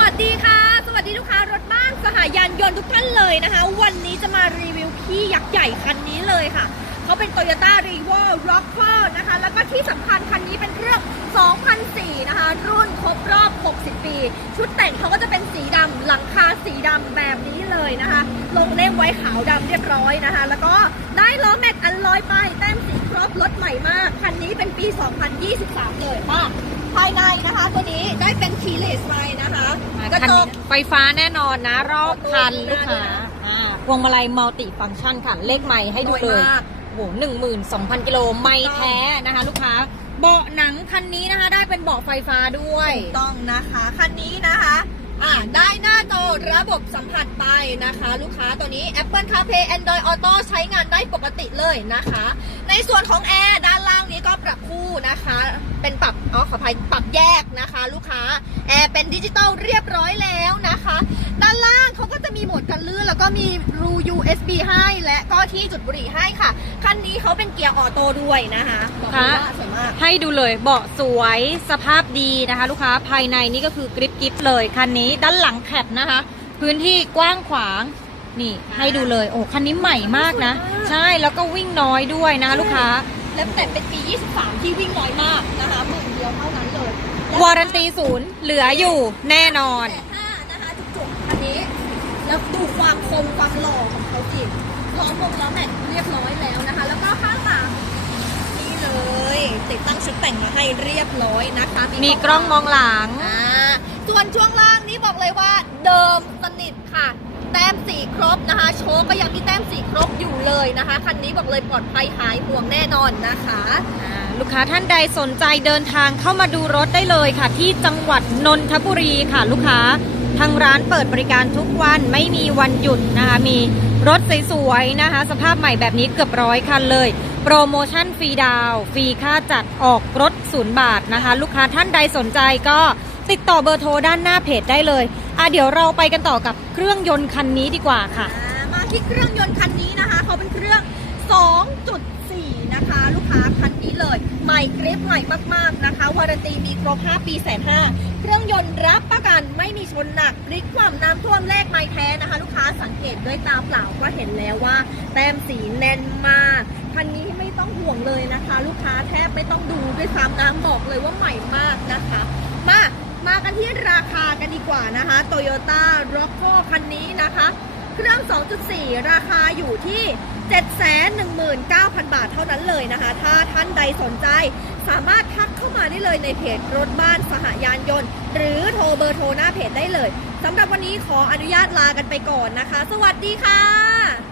วัสดีค่ะ สวัสดีลูกค้ารถบ้านสหายานยนต์ทุกท่านเลยนะคะ วันนี้จะมารีวิวพี่ยักษ์ใหญ่คันนี้เลยค่ะ เขาเป็น Toyota r e v o r o c k e r นะคะ แล้วก็ที่สำคัญคันนี้เป็นเครื่อง 2004 นะคะ รุ่นครบรอบ 60 ปี ชุดแต่งเขาก็จะเป็นสีดำหลังคาสีดำแบบนี้เลยนะคะ ลงเล่มไว้ขาวดำเรียบร้อยนะคะ แล้วก็ได้ล้อแม็กอันลอยไปแต้มสีครบรถใหม่มาก คันนี้เป็นปี 2023 เลยป้าภายในนะคะ ตัวนี้ได้เป็นคีเลสไฟนะคะ กระจกไฟฟ้าแน่นอนนะ รอบคันประตูลูกค้าหน้าด้วยนะอ่าพวงมาลัยมัลติฟังก์ชันค่ะ เลขไม้ให้ดูเลยสวยมากโอ้โหหนึ่งหมื่นสองพันกิโลไม่แท้นะคะ ลูกค้า เบาะหนังคันนี้นะคะ ได้เป็นเบาะไฟฟ้าด้วยถูกต้องนะคะ คันนี้นะคะ อ่าได้ หน้าจอระบบสัมผัสไปนะคะ ลูกค้าตัวนี้ Apple CarPlay Android Auto ใช้งานได้ปกติเลยนะคะ ในส่วนของแอร์ด้านล่างนี้ก็ปรับคู่นะคะ เป็นปรับอ๋อขออภัยปรับแยกนะคะ ลูกค้าแอร์เป็นดิจิตอลเรียบร้อยแล้วนะคะ ด้านล่างเขาก็จะมีโหมดกันลื่น แล้วก็มีรู USB ให้และก็ที่จุดบุหรี่ให้ค่ะ คันนี้เขาเป็นเกียร์ออโต้ด้วยนะคะบอกว่าสากให้ดูเลยเบาะสวยสภาพดีนะคะ ลูกค้าภายในนี่ก็คือกริปกริปเลยคันนี้ด้านหลังแคปนะคะ พื้นที่กว้างขวางนี่ให้ดูเลยโอ้คันนี้ใหม่มากนะสวยมากใช่แล้วก็วิ่งน้อยด้วยนะคะลูกค้าแล้วแต่เป็นปี 23 ที่วิ่งน้อยมากนะคะหมื่นเดียวเท่านั้นเลยวารันตีศูนย์เหลืออยู่แน่นอนแต่ห้านะคะจุกๆอันนี้ แล้วดูความคมความหล่อของเขาสิล้อมวงล้อแม็กเรียบร้อยแล้วนะคะ แล้วก็ข้างหลังนี่เลย ติดตั้งชุดแต่งมาให้เรียบร้อยนะคะมีกล้องมองหลังอ่าส่วนช่วงล่างนี้บอกเลยว่าเดิมสนิทค่ะ แต้มสีครบนะคะ โชว์ก็ยังมีแต้มสีครบอยู่เลยนะคะ คันนี้บอกเลยปลอดภัยหายห่วงแน่นอนนะคะอ่าลูกค้าท่านใดสนใจเดินทางเข้ามาดูรถได้เลยค่ะ ที่จังหวัดนนทบุรีค่ะ ลูกค้าทางร้านเปิดบริการทุกวันไม่มีวันหยุดนะคะ มีรถสวยๆนะคะ สภาพใหม่แบบนี้เกือบร้อยคันเลย โปรโมชั่นฟรีดาวฟรีค่าจัดออกรถศูนย์บาทนะคะ ลูกค้าท่านใดสนใจก็ติดต่อเบอร์โทรด้านหน้าเพจได้เลยอะเดี๋ยวเราไปกันต่อกับเครื่องยนต์คันนี้ดีกว่าค่ะ อ่ามาที่เครื่องยนต์คันนี้นะคะ เขาเป็นเครื่อง 2.4 นะคะ ลูกค้าคันนี้เลย ใหม่กริปใหม่มากๆนะคะวารันตีมีครบ 5 ปีแสนห้าเครื่องยนต์รับประกันไม่มีชนหนักพลิกความน้ำท่วมเลขไม่แท้นะคะ ลูกค้าสังเกตด้วยตาเปล่าก็เห็นแล้วว่า แต้มสีแน่นมาก คันนี้ไม่ต้องห่วงเลยนะคะ ลูกค้าแทบไม่ต้องดูด้วยซ้ำน้ำบอกเลยว่าใหม่มากนะคะ มามากันที่ราคากันดีกว่านะคะ Toyota r o c k o คันนี้นะคะ เครื่อง 2.4 ราคาอยู่ที่ 719,000 บาทเท่านั้นเลยนะคะ ถ้าท่านใดสนใจสามารถทักเข้ามาได้เลยในเพจรถบ้านสหยานยนต์ หรือโทรเบอร์โทรหน้าเพจได้เลยสำหรับวันนี้ขออนุญาตลากันไปก่อนนะคะ สวัสดีค่ะ